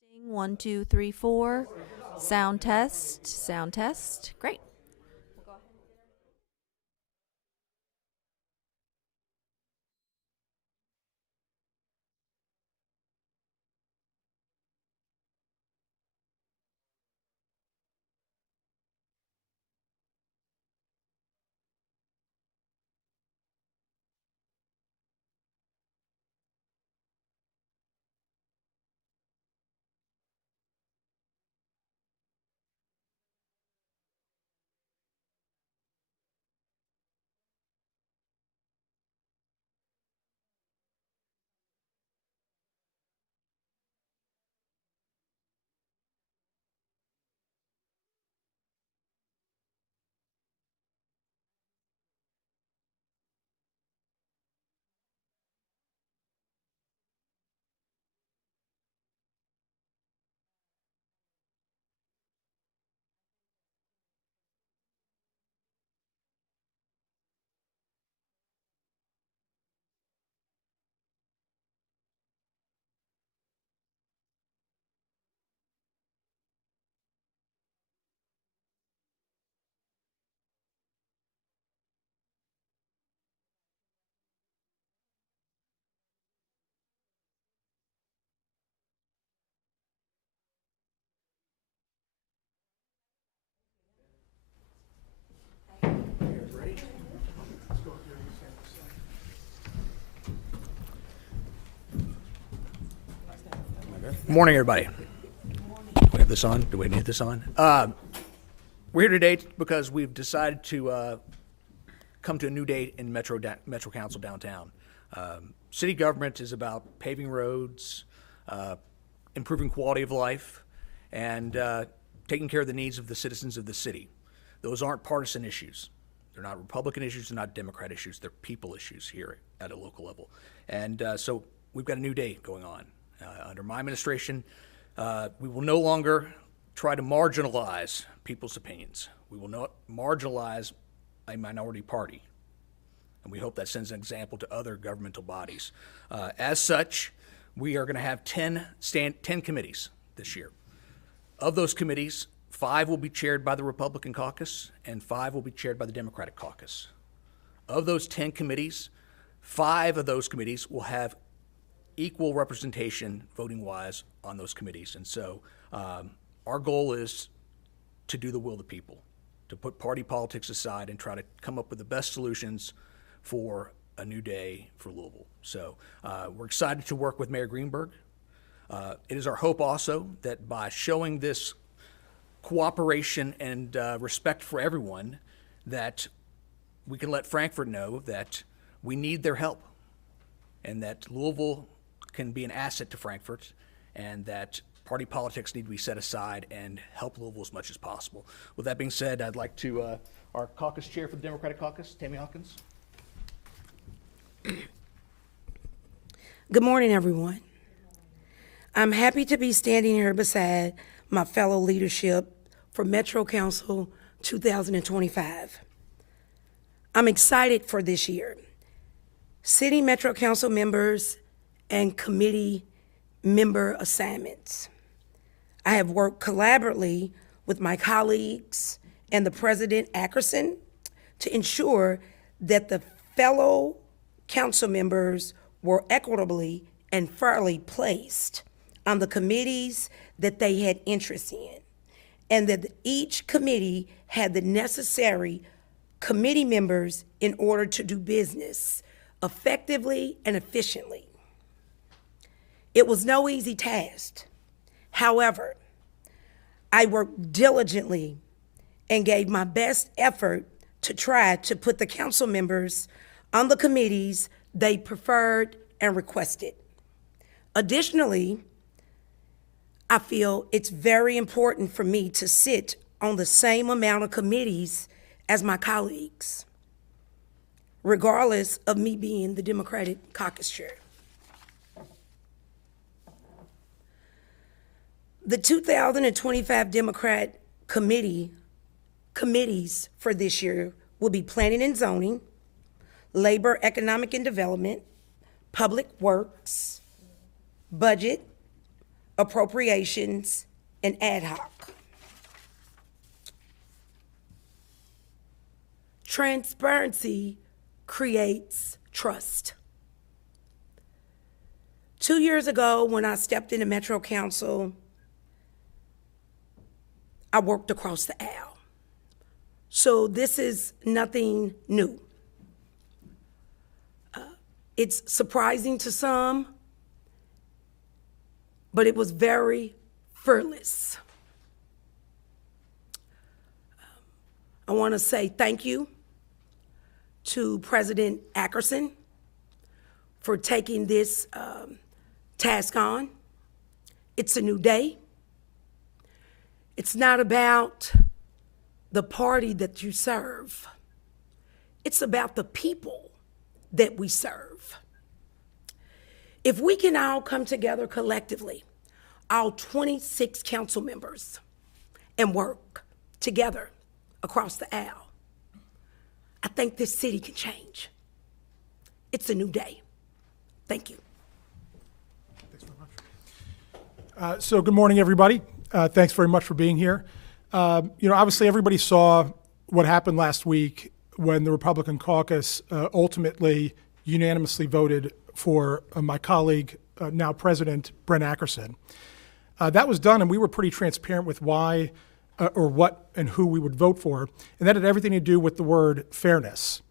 Testing, 1, 2, 3, 4. Sound test. Sound test. Great. Good morning, everybody. Do we have this on? Do we need this on? We're here today because we've decided to come to a new date in Metro Council downtown. City government is about paving roads, improving quality of life, and taking care of the needs of the citizens of the city. Those aren't partisan issues. They're not Republican issues, they're not Democrat issues, they're people issues here at a local level. And so we've got a new day going on. Under my administration, we will no longer try to marginalize people's opinions. We will not marginalize a minority party. And we hope that sends an example to other governmental bodies. As such, we are going to have 10 committees this year. Of those committees, 5 will be chaired by the Republican caucus and 5 will be chaired by the Democratic caucus. Of those 10 committees, 5 of those committees will have equal representation voting-wise on those committees. And so our goal is to do the will of the people, to put party politics aside and try to come up with the best solutions for a new day for Louisville. So we're excited to work with Mayor Greenberg. It is our hope also that by showing this cooperation and respect for everyone, that we can let Frankfurt know that we need their help and that Louisville can be an asset to Frankfurt, and that party politics need to be set aside and help Louisville as much as possible. With that being said, I'd like to, our caucus chair for the Democratic caucus, Tammy Hawkins. Good morning, everyone. I'm happy to be standing here beside my fellow leadership for Metro Council 2025. I'm excited for this year. City Metro Council members and committee member assignments. I have worked collaboratively with my colleagues and the President Ackerson to ensure that the fellow council members were equitably and fairly placed on the committees that they had interest in, and that each committee had the necessary committee members in order to do business effectively and efficiently. It was no easy task. However, I worked diligently and gave my best effort to try to put the council members on the committees they preferred and requested. Additionally, I feel it's very important for me to sit on the same amount of committees as my colleagues, regardless of me being the Democratic caucus chair. The 2025 Democrat committees for this year will be Planning and Zoning, Labor, Economic and Development, Public Works, Budget, appropriations, and ad hoc. Transparency creates trust. 2 years ago, when I stepped into Metro Council, I worked across the aisle. So this is nothing new. It's surprising to some, but it was very fearless. I want to say thank you to President Ackerson for taking this task on. It's a new day. It's not about the party that you serve. It's about the people that we serve. If we can all come together collectively, all 26 council members, and work together across the aisle, I think this city can change. It's a new day. Thank you. So good morning, everybody. Thanks very much for being here. Obviously everybody saw what happened last week when the Republican caucus ultimately unanimously voted for my colleague, now President Brent Ackerson. That was done, and we were pretty transparent with why or what and who we would vote for, and that had everything to do with the word fairness.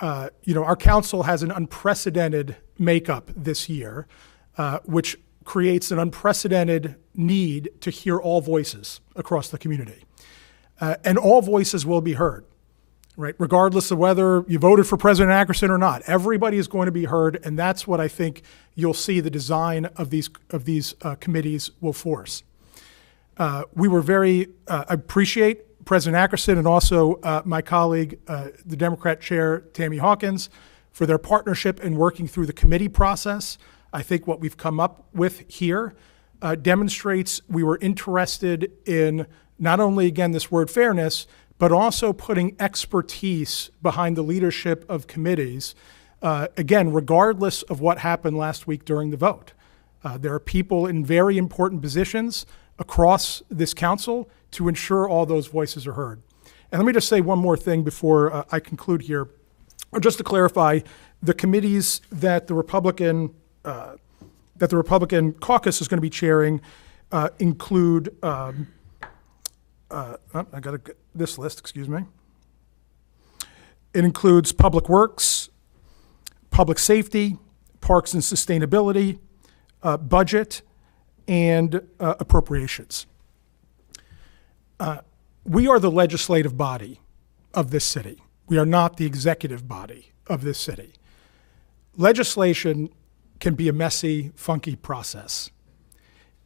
Our council has an unprecedented makeup this year, which creates an unprecedented need to hear all voices across the community. And all voices will be heard, right? Regardless of whether you voted for President Ackerson or not, everybody is going to be heard, and that's what I think you'll see the design of these committees will force. We were very, appreciate President Ackerson and also my colleague, the Democrat Chair, Tammy Hawkins, for their partnership in working through the committee process. I think what we've come up with here demonstrates we were interested in not only, again, this word fairness, but also putting expertise behind the leadership of committees, again, regardless of what happened last week during the vote. There are people in very important positions across this council to ensure all those voices are heard. And let me just say one more thing before I conclude here. Or just to clarify, the committees that the Republican caucus is going to be chairing include, I got to get this list, excuse me. It includes Public Works, Public Safety, Parks and Sustainability, Budget, and Appropriations. We are the legislative body of this city. We are not the executive body of this city. Legislation can be a messy, funky process.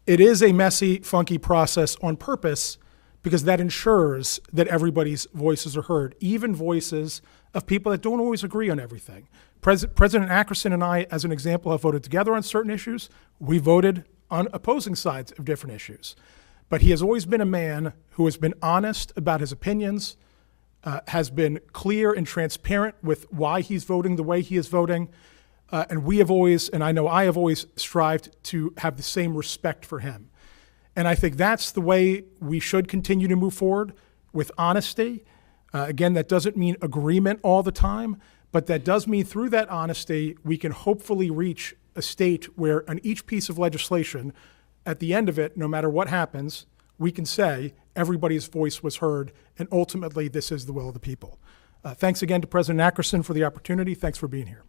It is a messy, funky process on purpose because that ensures that everybody's voices are heard, even voices of people that don't always agree on everything. President Ackerson and I, as an example, have voted together on certain issues. We voted on opposing sides of different issues. But he has always been a man who has been honest about his opinions, has been clear and transparent with why he's voting the way he is voting. And we have always, and I know I have always strived to have the same respect for him. And I think that's the way we should continue to move forward, with honesty. Again, that doesn't mean agreement all the time, but that does mean through that honesty, we can hopefully reach a state where on each piece of legislation, at the end of it, no matter what happens, we can say everybody's voice was heard, and ultimately this is the will of the people. Thanks again to President Ackerson for the opportunity. Thanks for being here.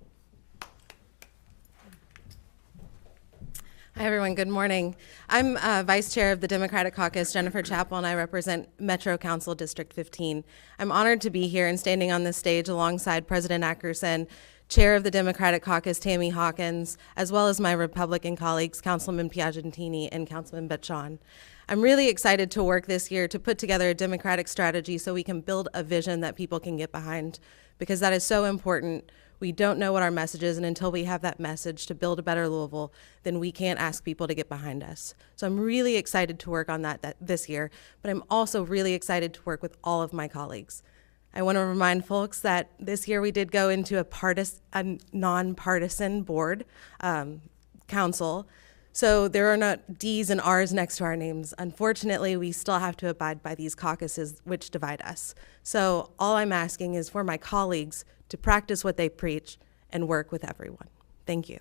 Hi, everyone. Good morning. I'm Vice Chair of the Democratic Caucus, Jennifer Chappell, and I represent Metro Council District 15. I'm honored to be here and standing on this stage alongside President Ackerson, Chair of the Democratic Caucus, Tammy Hawkins, as well as my Republican colleagues, Councilman Piagentini and Councilman Betchon. I'm really excited to work this year to put together a Democratic strategy so we can build a vision that people can get behind, because that is so important. We don't know what our message is, and until we have that message to build a better Louisville, then we can't ask people to get behind us. So I'm really excited to work on that this year, but I'm also really excited to work with all of my colleagues. I want to remind folks that this year we did go into a nonpartisan board council So there are not D's and R's next to our names. Unfortunately, we still have to abide by these caucuses which divide us. So all I'm asking is for my colleagues to practice what they preach and work with everyone. Thank you.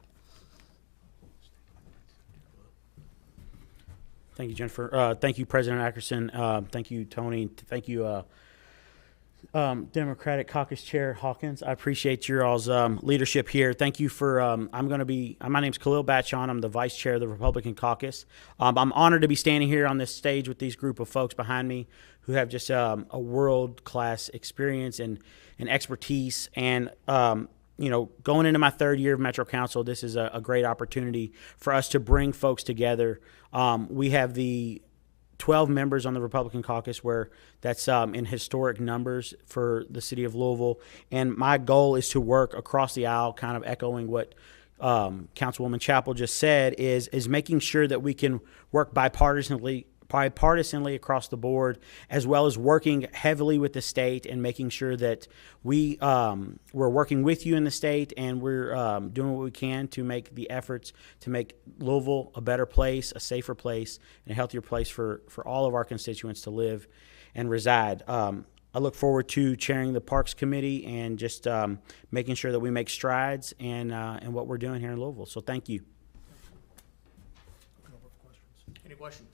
Thank you, Jennifer. Thank you, President Ackerson. Thank you, Tony. Thank you, Democratic Caucus Chair Hawkins. I appreciate your all's leadership here. Thank you for, my name's Khalil Batchon. I'm the Vice Chair of the Republican Caucus. I'm honored to be standing here on this stage with these group of folks behind me who have just a world-class experience and expertise. And, going into my third year of Metro Council, this is a great opportunity for us to bring folks together. We have the 12 members on the Republican caucus, where that's in historic numbers for the city of Louisville. And my goal is to work across the aisle, kind of echoing what Councilwoman Chappell just said, is making sure that we can work bipartisanly across the board, as well as working heavily with the state and making sure that we're working with you in the state, and we're doing what we can to make the efforts to make Louisville a better place, a safer place, and a healthier place for all of our constituents to live and reside. I look forward to chairing the Parks Committee and just making sure that we make strides in what we're doing here in Louisville. So thank you. Any questions?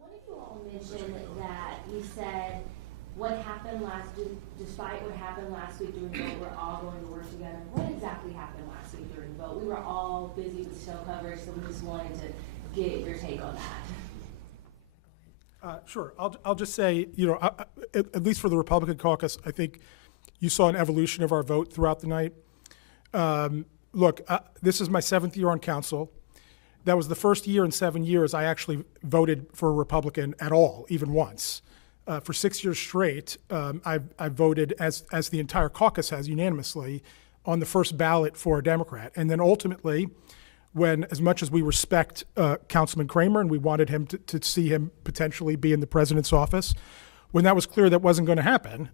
One of you all mentioned that you said what happened despite what happened last week during vote, we're all going to work together. What exactly happened last week during vote? We were all busy with snow coverage, so we just wanted to get your take on that. Sure. I'll just say, at least for the Republican caucus, I think you saw an evolution of our vote throughout the night. Look, this is my 7th year on council. That was the first year in 7 years I actually voted for a Republican at all, even once. For 6 years straight, I voted, as the entire caucus has unanimously, on the first ballot for a Democrat. And then ultimately, when, as much as we respect Councilman Kramer and we wanted him to see him potentially be in the president's office, when that was clear that wasn't going to happen,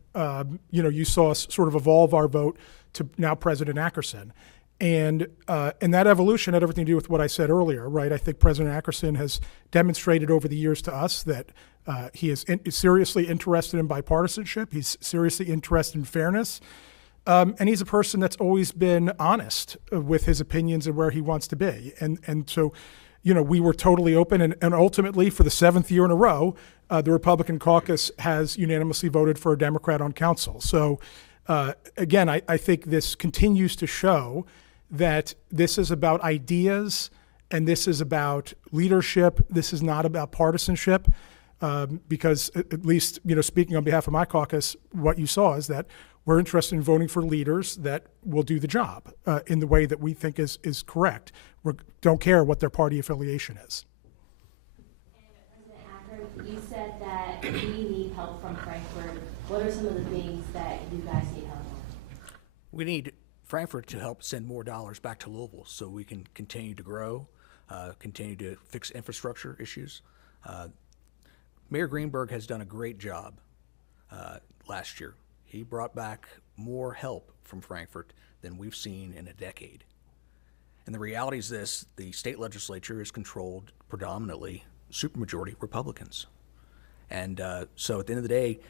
you saw us sort of evolve our vote to now President Ackerson. And that evolution had everything to do with what I said earlier, right? I think President Ackerson has demonstrated over the years to us that he is seriously interested in bipartisanship. He's seriously interested in fairness. And he's a person that's always been honest with his opinions and where he wants to be. And so, we were totally open. And ultimately, for the 7th year in a row, the Republican caucus has unanimously voted for a Democrat on council. So, again, I think this continues to show that this is about ideas and this is about leadership. This is not about partisanship, because at least, speaking on behalf of my caucus, what you saw is that we're interested in voting for leaders that will do the job in the way that we think is correct. We don't care what their party affiliation is. And President Acker, you said that we need help from Frankfurt. What are some of the things that you guys need help on? We need Frankfurt to help send more dollars back to Louisville so we can continue to grow, continue to fix infrastructure issues. Mayor Greenberg has done a great job last year. He brought back more help from Frankfurt than we've seen in a decade. And the reality is this: the state legislature is controlled predominantly supermajority Republicans. And so at the end of the day,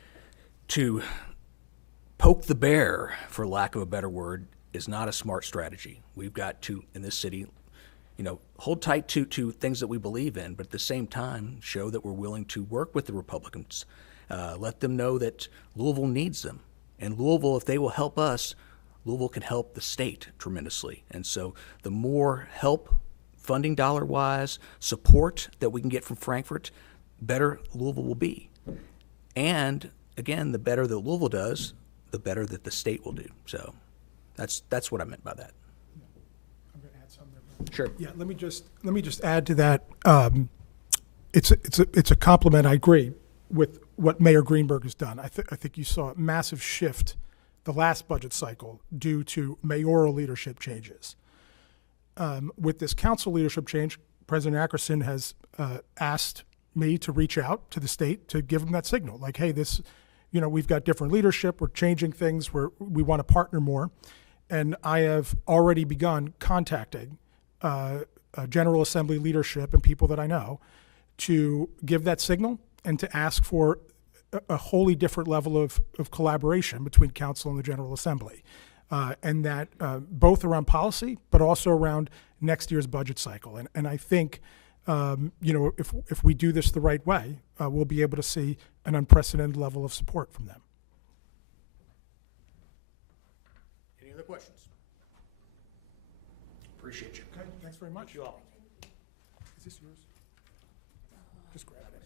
to poke the bear, for lack of a better word, is not a smart strategy. We've got to, in this city, hold tight to things that we believe in, but at the same time, show that we're willing to work with the Republicans. Let them know that Louisville needs them. And Louisville, if they will help us, Louisville can help the state tremendously. And so the more help, funding dollar-wise, support that we can get from Frankfurt, better Louisville will be. And again, the better that Louisville does, the better that the state will do. So that's what I meant by that. I'm going to add something there. Sure. Yeah, let me just add to that. It's a compliment. I agree with what Mayor Greenberg has done. I think you saw a massive shift the last budget cycle due to mayoral leadership changes. With this council leadership change, President Ackerson has asked me to reach out to the state to give them that signal, like, hey, we've got different leadership, we're changing things, we want to partner more. And I have already begun contacting General Assembly leadership and people that I know to give that signal and to ask for a wholly different level of collaboration between council and the General Assembly. And that both around policy, but also around next year's budget cycle. And I think, if we do this the right way, we'll be able to see an unprecedented level of support from them. Any other questions? Appreciate you. Okay, thanks very much. Thank you all. Is this yours? Just grab it.